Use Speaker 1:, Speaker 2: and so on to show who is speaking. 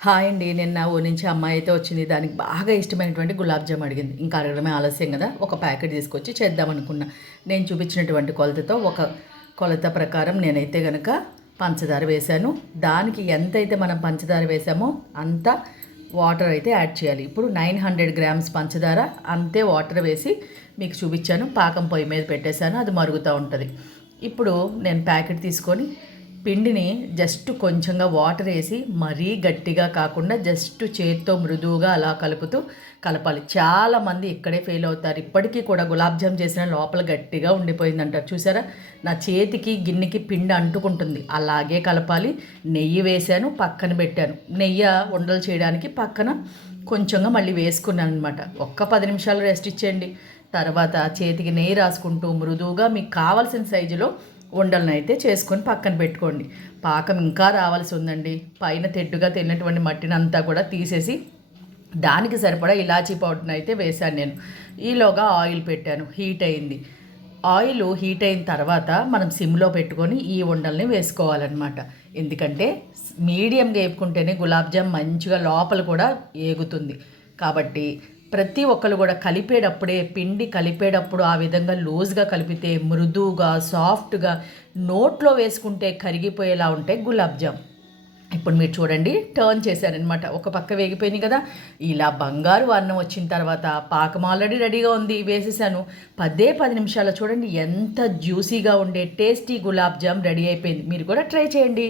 Speaker 1: Hi అండి. నిన్న ఓ నుంచి అమ్మాయి అయితే వచ్చింది. దానికి బాగా ఇష్టమైనటువంటి గులాబ్ జామ్ అడిగింది. ఇంకా అడగడమే ఆలస్యం కదా. ఒక ప్యాకెట్ తీసుకొచ్చి చేద్దాం అనుకున్నా. నేను చూపించినటువంటి కొలతతో ఒక కొలత ప్రకారం నేనైతే గనక పంచదార వేశాను. దానికి ఎంతైతే మనం పంచదార వేసామో అంత వాటర్ అయితే యాడ్ చేయాలి. ఇప్పుడు నైన్ హండ్రెడ్ గ్రామ్స్ పంచదార అంతే వాటర్ వేసి మీకు చూపించాను. పాకం పొయ్యి మీద పెట్టేశాను. అది మరుగుతూ ఉంటుంది. ఇప్పుడు నేను ప్యాకెట్ తీసుకొని పిండిని జస్ట్ కొంచెంగా వాటర్ వేసి మరీ గట్టిగా కాకుండా జస్ట్ చేత్తో మృదువుగా అలా కలుపుతూ కలపాలి. చాలామంది ఇక్కడే ఫెయిల్ అవుతారు. ఇప్పటికీ కూడా గులాబ్ జామ్ చేసిన లోపల గట్టిగా ఉండిపోయిందంటారు. చూసారా? నా చేతికి గిన్నెకి పిండి అంటుకుంటుంది. అలాగే కలపాలి. నెయ్యి వేశాను పక్కన పెట్టాను. నెయ్యి ఉండలు చేయడానికి పక్కన కొంచెంగా మళ్ళీ వేసుకున్నాను అనమాట ఒక్క పది నిమిషాలు రెస్ట్ ఇచ్చేయండి. తర్వాత చేతికి నెయ్యి రాసుకుంటూ మృదువుగా మీకు కావాల్సిన సైజులో ఉండలను అయితే చేసుకొని పక్కన పెట్టుకోండి. పాకం ఇంకా రావాల్సి ఉందండి. పైన తెడ్డుగా తిన్నటువంటి మట్టిని అంతా కూడా తీసేసి దానికి సరిపడా ఇలాచీ పౌడర్ని అయితే వేశాను నేను. ఈలోగా ఆయిల్ పెట్టాను. హీట్ అయింది. ఆయిల్ హీట్ అయిన తర్వాత మనం సిమ్లో పెట్టుకొని ఈ ఉండల్ని వేసుకోవాలన్నమాట. ఎందుకంటే మీడియంగా వేపుకుంటేనే గులాబ్ జామ్ మంచిగా లోపల కూడా ఏగుతుంది. కాబట్టి ప్రతి ఒక్కరు కూడా కలిపేటప్పుడే పిండి కలిపేటప్పుడు ఆ విధంగా లూజ్గా కలిపితే మృదువుగా సాఫ్ట్గా నోట్లో వేసుకుంటే కరిగిపోయేలా ఉంటాయి గులాబ్ జామ్. ఇప్పుడు మీరు చూడండి టర్న్ చేశారనమాట. ఒక పక్క వేగిపోయింది కదా. ఇలా బంగారు వర్ణం వచ్చిన తర్వాత పాకం ఆల్రెడీ రెడీగా ఉంది వేసేసాను. పదే పది నిమిషాలు చూడండి ఎంత జ్యూసీగా ఉండే టేస్టీ గులాబ్ జామ్ రెడీ అయిపోయింది. మీరు కూడా ట్రై చేయండి.